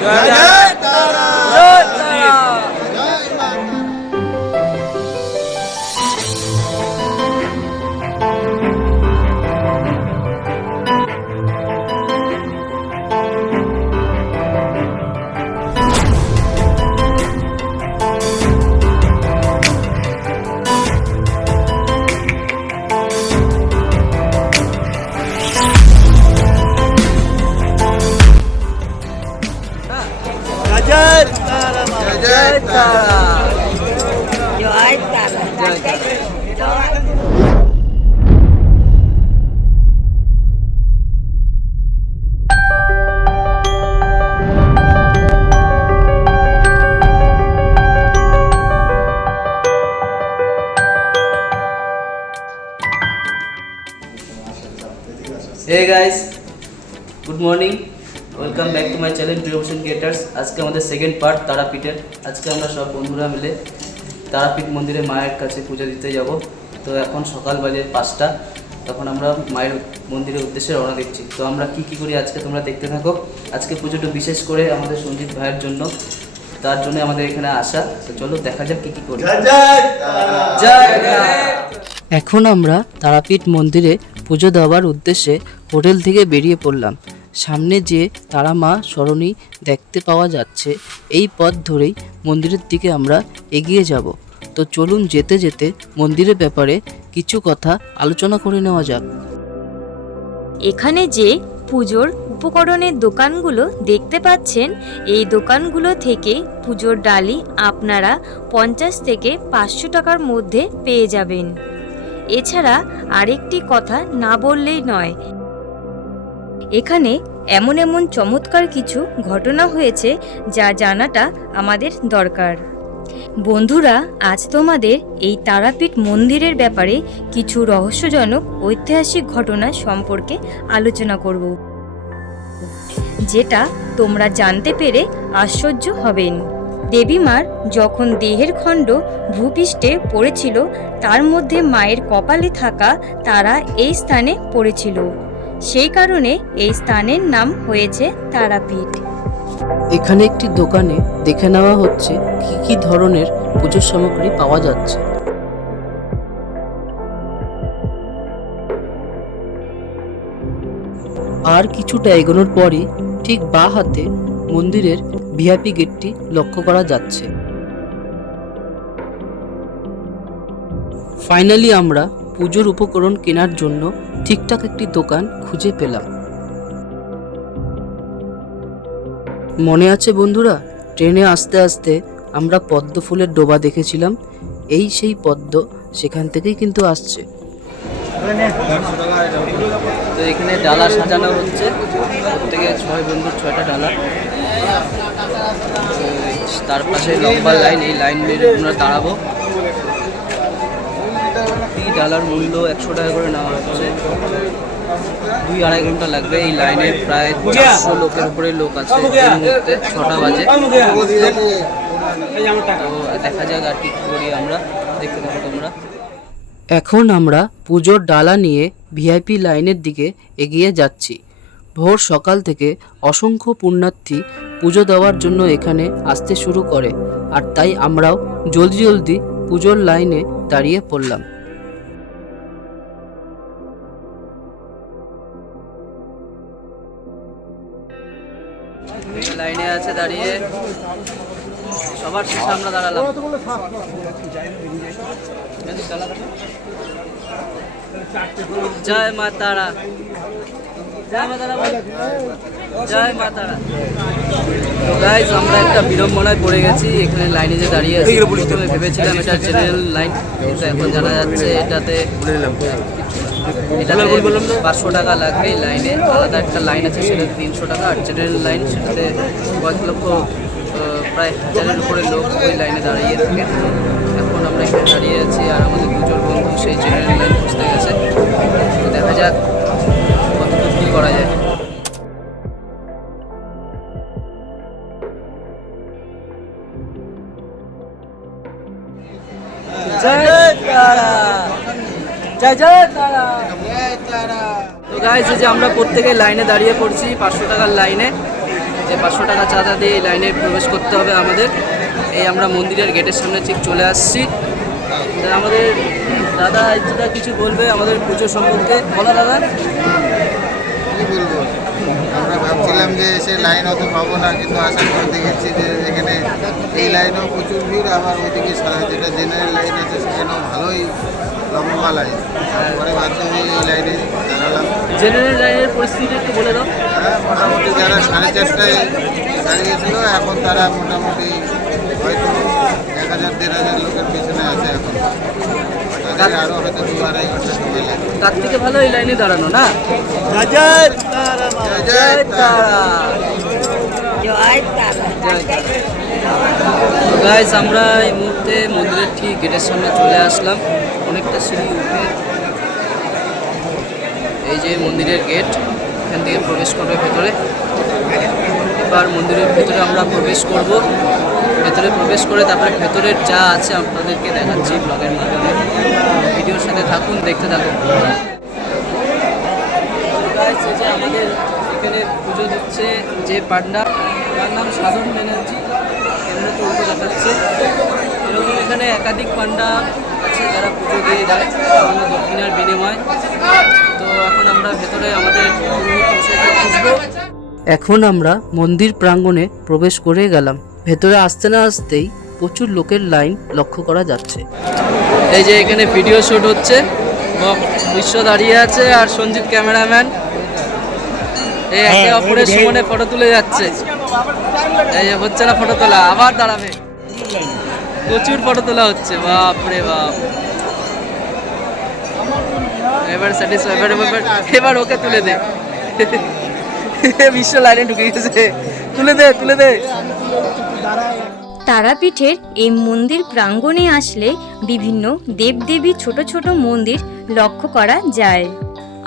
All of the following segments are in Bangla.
জয় তারা hey guys good morning Welcome back to my channel preparation creators আজকে আমাদের সেকেন্ড পার্ট তারাপীঠের। আজকে আমরা সব বন্ধুরা মিলে তারাপীঠ মন্দিরে মায়ের কাছে পুজো দিতে যাব। তো এখন সকাল বাজে পাঁচটা। তখন আমরা মায়ের মন্দিরের উদ্দেশ্যে রওনা দিচ্ছি। তো আমরা কি কি করি আজকে তোমরা দেখতে থাকো। আজকে পুজোটা বিশেষ করে আমাদের সঞ্জিত ভাইয়ের জন্য। তার জন্য আমাদের এখানে আসা। তো চলো দেখা যাক কি কি করি। এখন আমরা তারাপীঠ মন্দিরে পুজো দেওয়ার উদ্দেশ্যে হোটেল থেকে বেরিয়ে পড়লাম। সামনে যে তারা মা সরণি দেখতে পাওয়া যাচ্ছে, এই পথ ধরেই মন্দিরের দিকে আমরা এগিয়ে যাব। তো চলুন যেতে যেতে মন্দিরের ব্যাপারে কিছু কথা আলোচনা করে নেওয়া যাক। এখানে যে পুজোর উপকরণের দোকানগুলো দেখতে পাচ্ছেন, এই দোকানগুলো থেকে পুজোর ডালি আপনারা পঞ্চাশ থেকে পাঁচশো টাকার মধ্যে পেয়ে যাবেন। এছাড়া আরেকটি কথা না বললেই নয় এখানে এমন এমন চমৎকার কিছু ঘটনা হয়েছে যা জানাটা আমাদের দরকার। বন্ধুরা, আজ তোমাদের এই তারাপীঠ মন্দিরের ব্যাপারে কিছু রহস্যজনক ঐতিহাসিক ঘটনা সম্পর্কে আলোচনা করব, যেটা তোমরা জানতে পেরে আশ্চর্য হবেন। দেবীমার যখন দেহের খণ্ড ভূপৃষ্ঠে পড়েছিল, তার মধ্যে মায়ের কপালে থাকা তারা এই স্থানে পড়েছিল। সেই কারণে এই স্থানের নাম হয়েছে তারাপীঠ। এখানে একটি দোকানে দেখে নেওয়া হচ্ছে কি কি ধরনের পুজোর সামগ্রী পাওয়া যাচ্ছে। আর কিছুটা এগোনোর পরই ঠিক বা হাতে মন্দিরের ভিআইপি গেটটি লক্ষ্য করা যাচ্ছে। ফাইনালি আমরা পুজোর উপকরণ কেনার জন্য ঠিকঠাক একটি দোকান খুঁজে পেলাম। মনে আছে বন্ধুরা, ট্রেনে আসতে আসতে আমরা পদ্ম ফুলের ডোবা দেখেছিলাম। এই সেই পদ্ম সেখান থেকেই কিন্তু আসছে। তো এখানে ডালা সাজানো হচ্ছে। প্রত্যেকে ছয় বন্ধুর ছয়টা ডালা। তার পাশে লম্বা লাইন, এই লাইন মেরে আমরা দাঁড়াবো। এই ডালার মূল্য একশো টাকা করে নেওয়া হচ্ছে। দুই আড়াই ঘণ্টা লাগবে এই লাইনে প্রায় চারশো লোকের উপরে লোক আছে মুহূর্তে, ছটা বাজে। দেখা যাক আর কি করি আমরা। দেখতে থাকো তোমরা। এখন আমরা পুজোর ডালা নিয়ে ভিআইপি লাইনের দিকে এগিয়ে যাচ্ছি। ভোর সকাল থেকে অসংখ্য পুণ্যার্থী পুজো দেওয়ার জন্য এখানে আসতে শুরু করে, আর তাই আমরাও জলদি জলদি পুজোর লাইনে দাঁড়িয়ে পড়লাম। শেষে আমরা দাঁড়ালাম। জয় মা তারা। জয় মা তারা জয় মা তারা। তো গাইজ আমরা একটা বিড়ম্বনায় পড়ে গেছি এখানে লাইনে যে দাঁড়িয়ে আছি। ভেবেছিলাম এটা জেনারেল লাইন কিন্তু এখন জানা যাচ্ছে এটাতে এটাতে পাঁচশো টাকা লাগবে লাইনে আলাদা একটা লাইন আছে সেটা তিনশো টাকা। আর জেনারেল লাইন সেটাতে কয়েক লক্ষ প্রায় হাজারের উপরে লোক ওই লাইনে দাঁড়িয়ে থাকে। এখন আমরা এখানে দাঁড়িয়ে আছি আর আমাদের দুজন বন্ধু সেই জেনারেল লাইন খুঁজতে গেছে। দেখা যাক কতদূর কী করা যায়। তো গাইজ যে আমরা প্রত্যেকে লাইনে দাঁড়িয়ে পড়ছি পাঁচশো টাকার লাইনে যে পাঁচশো টাকা চাঁদা দিয়ে এই লাইনে প্রবেশ করতে হবে আমাদের। এই আমরা মন্দিরের গেটের সামনে ঠিক চলে আসছি। আমাদের দাদা যেটা কিছু বলবে আমাদের পুজো সম্পর্কে? বলো দাদা। কি বলব? আমরা ভাবছিলাম যে সে লাইন অত পাবো না কিন্তু আসার পর দেখেছি যে এখানে এই লাইনেও প্রচুর ভিড় আবার ওইদিকে সারা যেটা জেনারেল লাইন আছে সেখানেও ভালোই লম্বা লাইন। তারপরে হয়ে এই লাইনে দাঁড়ালাম। জেনারেল লাইনের পরিস্থিতি একটু বলে দাও। মোটামুটি যারা সাড়ে চারটায় দাঁড়িয়েছিল এখন তারা মোটামুটি হয়তো এক হাজার দেড় হাজার লোকের পিছনে আছে এখন। তাদের আরও হয়তো দু আড়াই ঘণ্টা সময় লাগবে তার থেকে ভালো এই লাইনে দাঁড়ানো না? জয় জয় জয় তারা। গাইজ আমরা এই মুহূর্তে মন্দিরের ঠিক গেটের সামনে চলে আসলাম। অনেকটা সিঁড়ি উঠে এই যে মন্দিরের গেট। এখান থেকে প্রবেশ করবে ভেতরে। এবার মন্দিরের ভেতরে আমরা প্রবেশ করব। ভেতরে প্রবেশ করে তারপরে ভেতরের যা আছে আপনাদেরকে দেখাচ্ছি ব্লগের মাধ্যমে। ভিডিওর সাথে থাকুন, দেখতে থাকুন। যে আমাদের এখানে পুজো দিচ্ছে যে পান্ডা, তার নাম সাধন ব্যানার্জি। তো উল্টো দেখাচ্ছে। এরকম এখানে একাধিক পান্ডা আছে যারা পুজো দিয়ে যায়। দক্ষিণার বিনিময়। এখন আমরা ভেতরে আমাদের এখন আমরা মন্দির প্রাঙ্গণে প্রবেশ করে গেলাম। ভেতরে আসতে না আসতেই প্রচুর লোকের লাইন লক্ষ্য করা যাচ্ছে। এই যে এখানে ভিডিও শুট হচ্ছে। বিশ্ব দাঁড়িয়ে আছে আর সঞ্জিত ক্যামেরাম্যান। এই একে অপরের সমানে ফটো তুলে যাচ্ছে। এই যে হচ্ছে না ফটো তোলা আবার দাঁড়াবে। প্রচুর ফটো তোলা হচ্ছে বাপ রে বাপ। এবার স্যাটিসফাই এবার ওকে তুলে দে। বিশ্ব লাইনে ঢুকে গেছে। তুলে দে তুলে দে। তারাপীঠের এই মন্দির প্রাঙ্গণে আসলে বিভিন্ন দেবদেবী ছোট ছোট মন্দির লক্ষ্য করা যায়।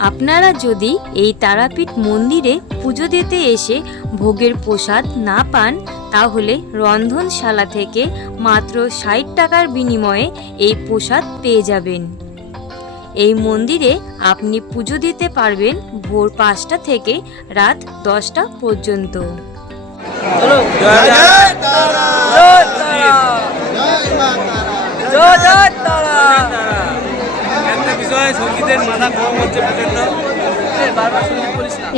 আপনারা যদি এই তারাপীঠ মন্দিরে পুজো দিতে এসে ভোগের প্রসাদ না পান, তাহলে রন্ধনশালা থেকে মাত্র ষাট টাকার বিনিময়ে এই প্রসাদ পেয়ে যাবেন। এই মন্দিরে আপনি পুজো দিতে পারবেন ভোর পাঁচটা থেকে রাত দশটা পর্যন্ত। একটা বিষয় সঙ্গীতের মাথা কম হচ্ছে প্রচণ্ড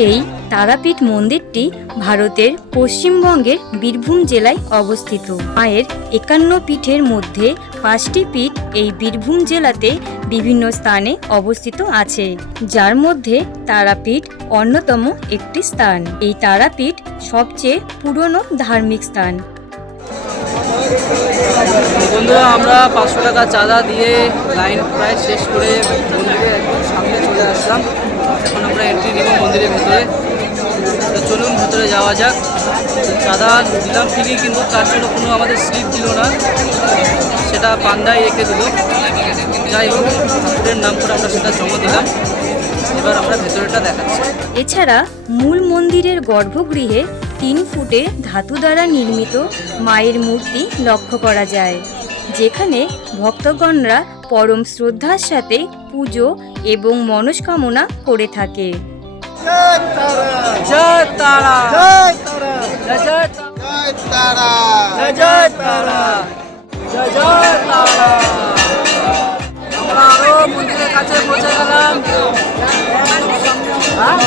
এই তারাপীঠ মন্দিরটি ভারতের পশ্চিমবঙ্গের বীরভূম জেলায় অবস্থিত। মায়ের একান্ন পীঠের মধ্যে পাঁচটি পীঠ এই বীরভূম জেলাতে বিভিন্ন স্থানে অবস্থিত আছে, যার মধ্যে তারাপীঠ অন্যতম একটি স্থান। এই তারাপীঠ সবচেয়ে পুরনো ধার্মিক স্থান। বন্ধুরা, আমরা পাঁচশো টাকা চাঁদা দিয়ে লাইন প্রায় শেষ করে সামনে চলে আসলাম। এখন আমরা এন্ট্রি নেব মন্দিরের ভেতরে। তো চলুন ভেতরে যাওয়া যাক। চাঁদা দিলাম ঠিকই, কিন্তু তার জন্য কোনো আমাদের স্লিপ দিল না। সেটা পান্ডায় রেখে দিল। যাই হোক, ঠাকুরের নাম করে আমরা সেটা জমা দিলাম। এবার আমরা ভেতরেটা দেখাচ্ছি। এছাড়া মূল মন্দিরের গর্ভগৃহে তিন ফুটে ধাতু দ্বারা নির্মিত মায়ের মূর্তি লক্ষ্য করা যায়, যেখানে ভক্তগণরা পরম শ্রদ্ধার সাথে পুজো এবং মনস্কামনা করে থাকে। জয় তারা। জয় তারা। জয় তারা। জয় জয় তারা। জয় তারা। জয় জয় তারা। জয় জয় তারা আমরা আরও মন্দিরের কাছে পৌঁছে গেলাম। হ্যাঁ?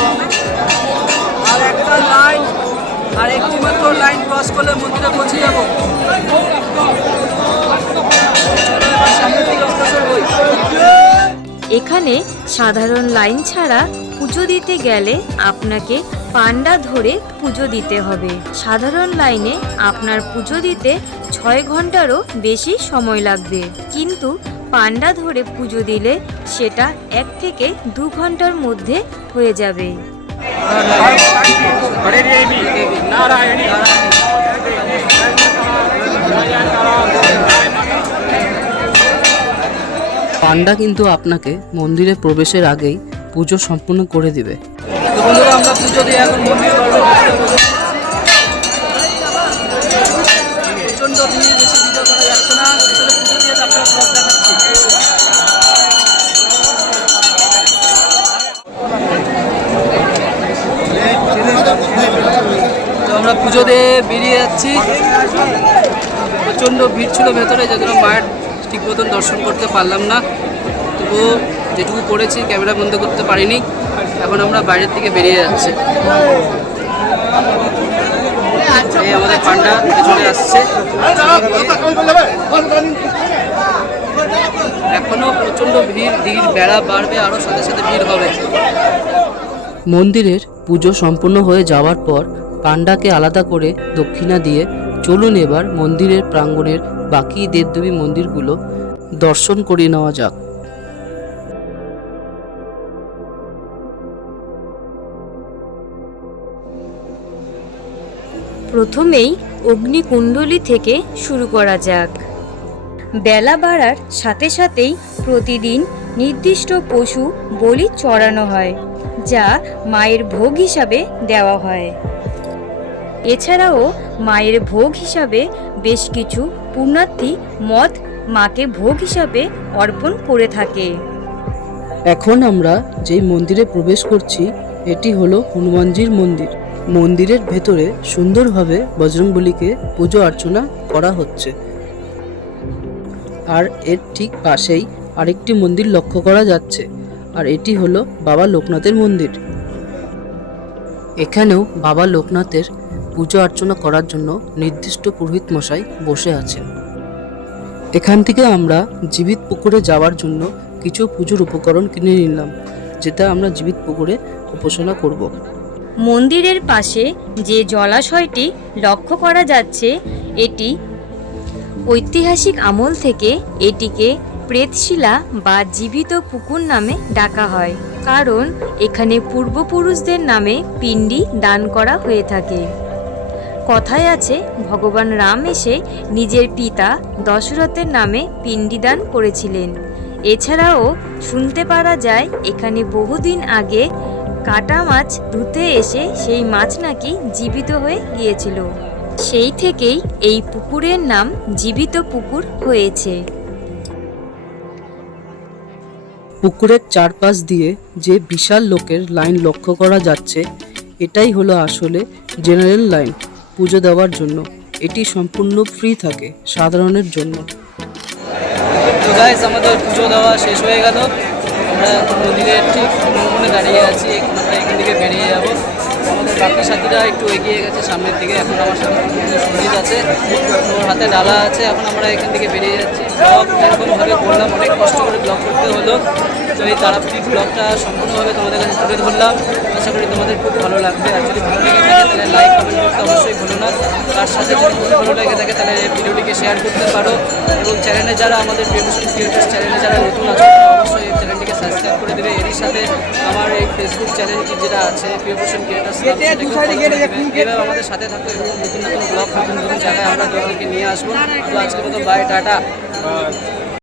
আর একটা লাইন আর একটি মাত্র লাইন ক্রস করলে মন্দিরে পৌঁছে যাব। এখানে সাধারণ লাইন ছাড়া পুজো দিতে গেলে আপনাকে পান্ডা ধরে পুজো দিতে হবে। সাধারণ লাইনে আপনার পুজো দিতে ছয় ঘন্টারও বেশি সময় লাগবে। কিন্তু পান্ডা ধরে পুজো দিলে সেটা এক থেকে দু ঘণ্টার মধ্যে হয়ে যাবে। পান্ডা কিন্তু আপনাকে মন্দিরে প্রবেশের আগেই পুজো সম্পূর্ণ করে দিবে। আমরা পুজো দিয়ে বেরিয়ে যাচ্ছি। প্রচণ্ড ভিড় ছিল ভেতরে যাদের মায়ের ঠিক মতন দর্শন করতে পারলাম না। তবুও যেটুকু করেছি ক্যামেরা বন্ধ করতে পারিনি। এখন আমরা বাইরের থেকে বেরিয়ে যাচ্ছি। এই আমাদের পান্ডা চলে আসছে। এখনও প্রচণ্ড ভিড় ভিড় বেড়া বাড়বে আরও সাথে সাথে ভিড় হবে। মন্দিরের পুজো সম্পূর্ণ হয়ে যাওয়ার পর পান্ডাকে আলাদা করে দক্ষিণা দিয়ে চলুন এবার মন্দিরের প্রাঙ্গণের বাকি দেবদেবী মন্দিরগুলো দর্শন করে নেওয়া যাক। প্রথমেই অগ্নিকুণ্ডলী থেকে শুরু করা যাক। বেলা বাড়ার সাথে সাথেই প্রতিদিন নির্দিষ্ট পশু বলি চড়ানো হয়, যা মায়ের ভোগ হিসাবে দেওয়া হয়। এছাড়াও মায়ের ভোগ হিসাবে বেশ কিছু পুণ্যার্থী মদ মাকে ভোগ হিসাবে অর্পণ করে থাকে। এখন আমরা যেই মন্দিরে প্রবেশ করছি, এটি হলো হনুমানজির মন্দির। মন্দিরের ভেতরে সুন্দরভাবে বজরংবলীকে পুজো অর্চনা করা হচ্ছে। আর এর ঠিক পাশেই আরেকটি মন্দির লক্ষ্য করা যাচ্ছে, আর এটি হলো বাবা লোকনাথের মন্দির। এখানেও বাবা লোকনাথের পুজো অর্চনা করার জন্য নির্দিষ্ট পুরোহিত মশাই বসে আছেন এখান থেকে আমরা জীবিত পুকুরে যাওয়ার জন্য কিছু পুজোর উপকরণ কিনে নিলাম, যেটা আমরা জীবিত পুকুরে উপাসনা করব। মন্দিরের পাশে যে জলাশয়টি লক্ষ্য করা যাচ্ছে, এটি ঐতিহাসিক আমল থেকে এটিকে প্রেতশিলা বা জীবিত পুকুর নামে ডাকা হয়, কারণ এখানে পূর্বপুরুষদের নামে পিণ্ডি দান করা হয়ে থাকে কথায় আছে, ভগবান রাম এসে নিজের পিতা দশরথের নামে পিণ্ডি দান করেছিলেন। এছাড়াও শুনতে পারা যায়, এখানে বহুদিন আগে কাটা মাছ ধুতে এসে সেই মাছ নাকি জীবিত হয়ে গিয়েছিল। সেই থেকেই এই পুকুরের নাম জীবিত পুকুর হয়েছে। পুকুরের চারপাশ দিয়ে যে বিশাল লোকের লাইন লক্ষ্য করা যাচ্ছে, এটাই হলো আসলে জেনারেল লাইন পুজো দেওয়ার জন্য। এটি সম্পূর্ণ ফ্রি থাকে, সাধারণের জন্য। তো গাইস আমাদের পুজো দেওয়া শেষ হয়ে গেল। আমরা মন্দিরের ঠিক মনে দাঁড়িয়ে আছি, আমরা এখান থেকে বেরিয়ে যাব। আমাদের বাকি সাথীরা একটু এগিয়ে গেছে সামনের দিকে। এখন আমার সাথে সংগীত আছে। ওর হাতে ডালা আছে। এখন আমরা এখান থেকে বেরিয়ে যাচ্ছি। ব্লগ যেরকমভাবে করলাম অনেক কষ্ট করে ব্লগ করতে হলো। তো এই তারাপীঠ ব্লগটা সম্পূর্ণভাবে তোমাদের কাছে তুলে ধরলাম। আশা করি তোমাদের খুব ভালো লাগবে। আর যদি ভালো লেগে থাকে তাহলে লাইক কমেন্ট করতে অবশ্যই ভুলো না। তার সাথে যদি খুব ভালো লেগে থাকে তাহলে এই ভিডিওটিকে শেয়ার করতে পারো। এবং চ্যানেলে যারা আমাদের প্রিয়ভূষণ ক্রিয়েটার্স চ্যানেলে যারা নতুন আছে তারা অবশ্যই এই চ্যানেলটিকে সাবস্ক্রাইব করে দেবে। এরই সাথে আমার এই ফেসবুক চ্যানেলটি যেটা আছে প্রিয়ভূষণ ক্রিয়েটার্স এভাবে আমাদের সাথে থাকবে এরকম নতুন নতুন ব্লগ নতুন নতুন জায়গায় আমরা তোমাদেরকে নিয়ে আসব। তো আজকের মতো বাই টাটা। বা